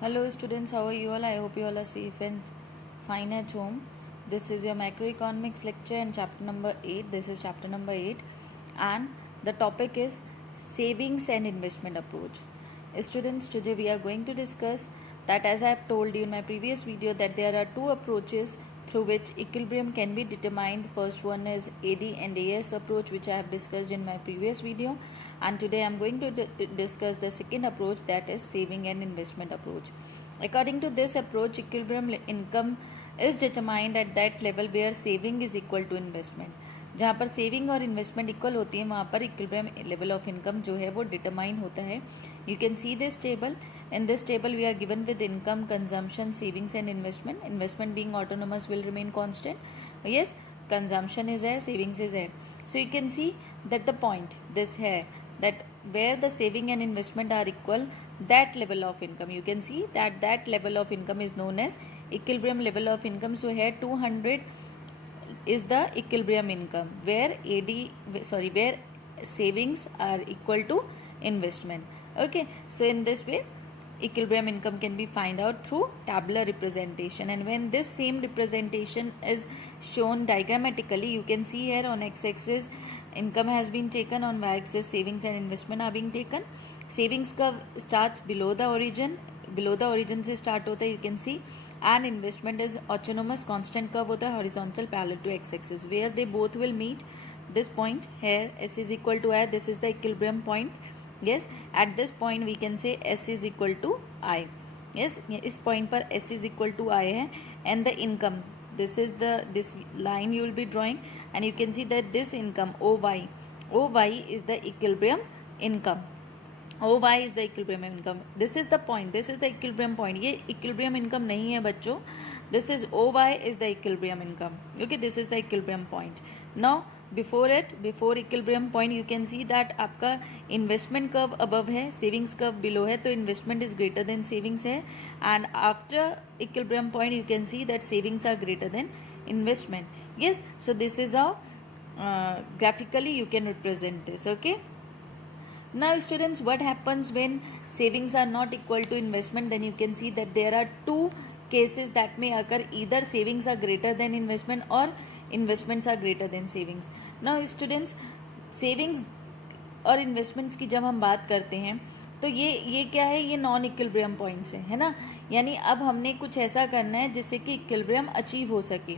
Hello students, how are you all? I hope you all are safe and fine at home. This is your macroeconomics lecture and chapter number 8. This is chapter number 8 and the topic is savings and investment approach. Students, today we are going to discuss that, as I have told you in my previous video, that there are two approaches through which equilibrium can be determined. First one is AD and AS approach, which I have discussed in my previous video, and today I am going to discuss the second approach, that is saving and investment approach. According to this approach, equilibrium income is determined at that level where saving is equal to investment. जहाँ पर saving और investment equal होती है वहाँ पर equilibrium level of income जो है वो डिटरमाइन होता है. You can see this table. In this table we are given with income, consumption, savings and investment. Investment being autonomous will remain constant. Yes, consumption is here, savings is here. So you can see that the point this here, that where the saving and investment are equal, that level of income, you can see that that level of income is known as equilibrium level of income. So here 200 is the equilibrium income where savings are equal to investment. Okay, so in this way equilibrium income can be find out through tabular representation, and when this same representation is shown diagrammatically, you can see here on x-axis income has been taken, on y-axis savings and investment are being taken. Savings curve starts below the origin से start होता है, you can see, and investment is autonomous constant curve होता है, horizontal parallel to x-axis, where they both will meet this point here. S is equal to I, this is the equilibrium point. Yes, at this point we can say S is equal to I. Yes, इस point पर S is equal to I है, and the income, this line you will be drawing, and you can see that this income OY is the equilibrium income. OY is the equilibrium income. This is the point, this is the equilibrium point. ये equilibrium income नहीं है बच्चों. This is OY is the equilibrium income. Okay, this is the equilibrium point. Now before equilibrium point you can see that आपका investment curve above है, savings curve below है, तो investment is greater than savings है, and after equilibrium point you can see that savings are greater than investment. Yes, so this is how graphically you can represent this. Okay. Now students, what happens when savings are not equal to investment? Then you can see that there are two cases that may occur. Either savings are greater than investment or investments are greater than savings. Now students, savings और investments की जब हम बात करते हैं तो ये क्या है, ये नॉन इक्विलिब्रियम पॉइंट्स है ना. यानी अब हमने कुछ ऐसा करना है जिससे कि इक्विलिब्रियम अचीव हो सके.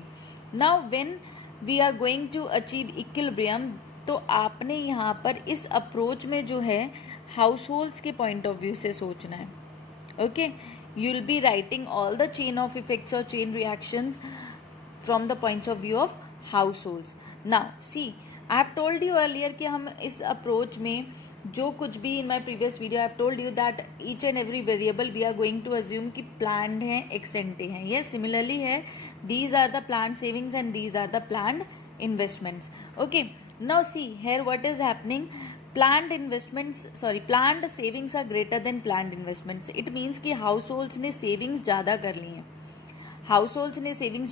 Now when we are going to achieve equilibrium, तो आपने यहाँ पर इस अप्रोच में जो है हाउस होल्ड्स के पॉइंट ऑफ व्यू से सोचना है. Okay, you will be writing all the chain of effects और chain reactions from the points of view of households. Now see, I have told you earlier कि हम इस approach में जो कुछ भी, in my previous video I have told you that each and every variable we are going to assume कि planned है, ex ante हैं. ये सिमिलरली है, these are the planned savings and these are the planned investments. Okay, now see here what is happening. Planned savings are greater than planned investments. It means कि households ने savings ज़्यादा कर ली हैं. Households ने savings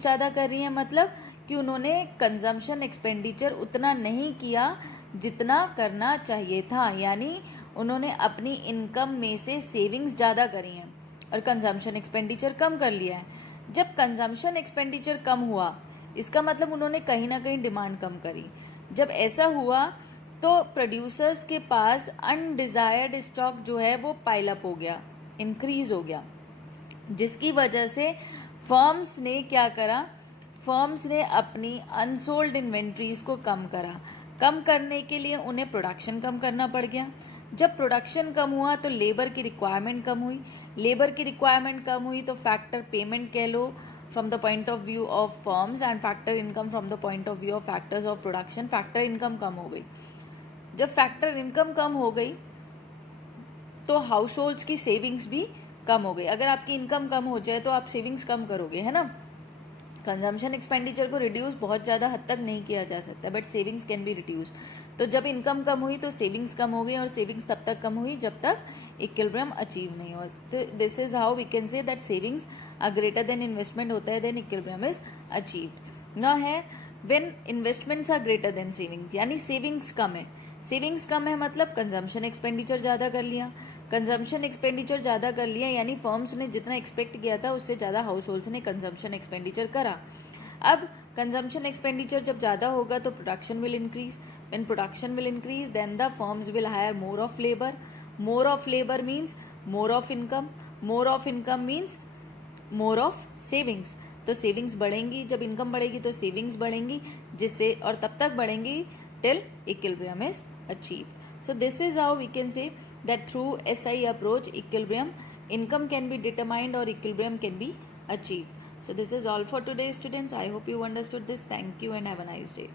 ज़्यादा कर ली हैं मतलब कि उन्होंने consumption expenditure उतना नहीं किया जितना करना चाहिए था. यानी उन्होंने अपनी इनकम में से सेविंग्स ज़्यादा करी हैं और कंजम्पशन एक्सपेंडिचर कम कर लिया है. जब कंजम्पशन एक्सपेंडिचर कम हुआ, इसका मतलब उन्होंने कहीं ना कहीं डिमांड कम करी. जब ऐसा हुआ तो प्रोड्यूसर्स के पास अनडिजायर्ड स्टॉक जो है वो पाइल अप हो गया, इंक्रीज हो गया, जिसकी वजह से फर्म्स ने क्या करा, फर्म्स ने अपनी अनसोल्ड इन्वेंट्रीज को कम करा. कम करने के लिए उन्हें प्रोडक्शन कम करना पड़ गया. जब प्रोडक्शन कम हुआ तो लेबर की रिक्वायरमेंट कम हुई तो फैक्टर पेमेंट कह लो from the point of view of firms and factor income from the point of view of factors of production. Factor income कम हो गई. जब फैक्टर इनकम कम हो गई तो हाउस होल्ड्स की सेविंग्स भी कम हो गई. अगर आपकी इनकम कम हो जाए तो आप सेविंग्स कम करोगे, है ना. कंजम्पशन एक्सपेंडिचर को रिड्यूस बहुत ज़्यादा हद तक नहीं किया जा सकता, but savings can be reduce. तो जब इनकम कम हुई तो सेविंग्स कम हो गई, और सेविंग्स तब तक कम हुई जब तक इक्विलिब्रियम अचीव नहीं हुआ. तो this is how we can say that savings are greater than investment होता है, then equilibrium is achieved. Now है when investments are greater than savings, यानी सेविंग्स कम है. सेविंग्स कम है मतलब कंजम्पशन एक्सपेंडिचर ज़्यादा कर लिया. कंजम्पशन एक्सपेंडिचर ज़्यादा कर लिया यानी फर्म्स ने जितना एक्सपेक्ट किया था उससे ज़्यादा हाउस होल्ड्स ने कंजम्पशन एक्सपेंडिचर करा. अब कंजम्पशन एक्सपेंडिचर जब ज़्यादा होगा तो production will increase. When production will increase then the firms will hire more of labour. More of labour means more of income. More of income means more of savings. तो savings बढ़ेंगी, जब income बढ़ेगी तो savings बढ़ेंगी, जिससे और तब तक बढ़ेंगी till equilibrium is achieve. So this is how we can say that through SI approach equilibrium income can be determined or equilibrium can be achieved. So this is all for today students. I hope you understood this. Thank you and have a nice day.